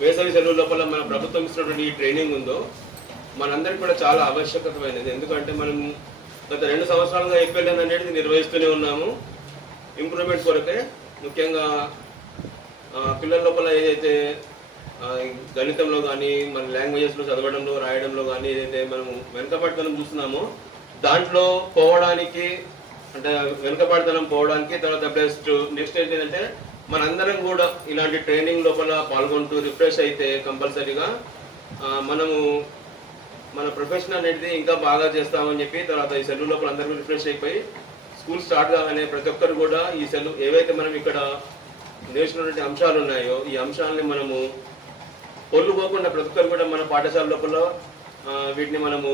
వేసవి సెలవు లోపల మన ప్రభుత్వం ఇస్తున్నటువంటి ఈ ట్రైనింగ్ ఉందో మనందరికీ కూడా చాలా ఆవశ్యకతమైనది. ఎందుకంటే మనం గత 2 సంవత్సరాలుగా FLN అనేది నిర్వహిస్తూనే ఉన్నాము ఇంప్రూవ్మెంట్ కొరకే. ముఖ్యంగా పిల్లల లోపల ఏదైతే గణితంలో కానీ మన లాంగ్వేజెస్లో చదవడంలో రాయడంలో కానీ ఏదైతే మనం వెనుకబడితనం చూస్తున్నామో దాంట్లో పోవడానికి, అంటే వెనుకబడితనం పోవడానికి తర్వాత నెక్స్ట్ ఏంటంటే మనందరం కూడా ఇలాంటి ట్రైనింగ్ లోపల పాల్గొంటూ రిఫ్రెష్ అయితే కంపల్సరీగా మనము మన ప్రొఫెషన్ అనేది ఇంకా బాగా చేస్తామని చెప్పి తర్వాత ఈ సెలవు లోపల అందరూ రిఫ్రెష్ అయిపోయి స్కూల్ స్టార్ట్ కాగానే ప్రతి ఒక్కరు కూడా ఈ సెలవు ఏవైతే మనం ఇక్కడ నేర్చుకున్నటువంటి అంశాలు ఉన్నాయో ఈ అంశాలని మనము పొల్లుపోకుండా ప్రతి ఒక్కరు కూడా మన పాఠశాల లోపల వీటిని మనము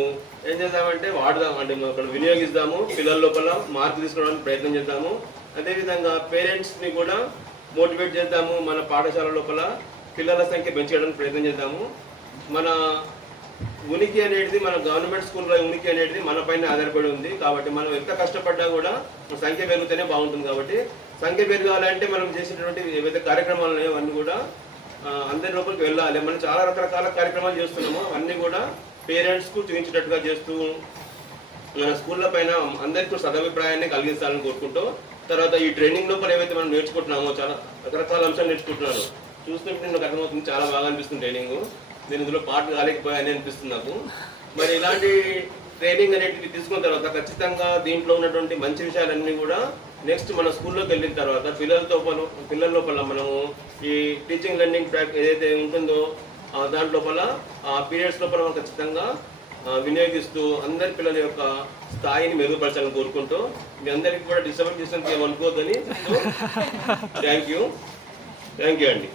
ఏం చేద్దామంటే వాడదాం, అంటే అక్కడ వినియోగిస్తాము, పిల్లల లోపల మార్పు తీసుకోవడానికి ప్రయత్నం చేద్దాము. అదేవిధంగా పేరెంట్స్ని కూడా మోటివేట్ చేద్దాము, మన పాఠశాల లోపల పిల్లల సంఖ్య పెంచడానికి ప్రయత్నం చేద్దాము. మన ఉనికి అనేది మన గవర్నమెంట్ స్కూల్లో ఉనికి అనేది మన పైన ఆధారపడి ఉంది. కాబట్టి మనం ఎంత కష్టపడ్డా కూడా సంఖ్య పెరిగితేనే బాగుంటుంది. కాబట్టి సంఖ్య పెరగాలంటే మనం చేసేటటువంటి ఏవైతే కార్యక్రమాలు ఉన్నాయో అవన్నీ కూడా అందరి లోపలికి వెళ్ళాలి. మనం చాలా రకరకాల కార్యక్రమాలు చేస్తున్నాము, అవన్నీ కూడా పేరెంట్స్కు చూపించేటట్టుగా చేస్తూ మన స్కూళ్ళ పైన అందరికీ సదభిప్రాయాన్ని కలిగించాలని కోరుకుంటూ తర్వాత ఈ ట్రైనింగ్ లోపల ఏవైతే మనం నేర్చుకుంటున్నామో చాలా రకరకాల అంశాలు నేర్చుకుంటున్నాను. చూస్తుంటే నాకు అర్థమవుతుంది, చాలా బాగా అనిపిస్తుంది ట్రైనింగ్. నేను ఇందులో పార్ట్ కాలేకపోయాని అనిపిస్తుంది నాకు. మరి ఇలాంటి ట్రైనింగ్ అనేటివి తీసుకున్న తర్వాత ఖచ్చితంగా దీంట్లో ఉన్నటువంటి మంచి విషయాలన్నీ కూడా నెక్స్ట్ మన స్కూల్లోకి వెళ్ళిన తర్వాత పిల్లల లోపల మనము ఈ టీచింగ్ లెర్నింగ్ ట్రాక్ ఏదైతే ఉంటుందో దాంట్ లోపల ఆ పీరియడ్స్ లోపల మనం ఖచ్చితంగా వినియోగిస్తూ అందరి పిల్లల యొక్క స్థాయిని మెరుగుపరచాలని కోరుకుంటూ మీ అందరికీ కూడా డిస్టర్బెన్స్ చేసినందుకు ఏమనుకోవద్దని థ్యాంక్ యూ అండి.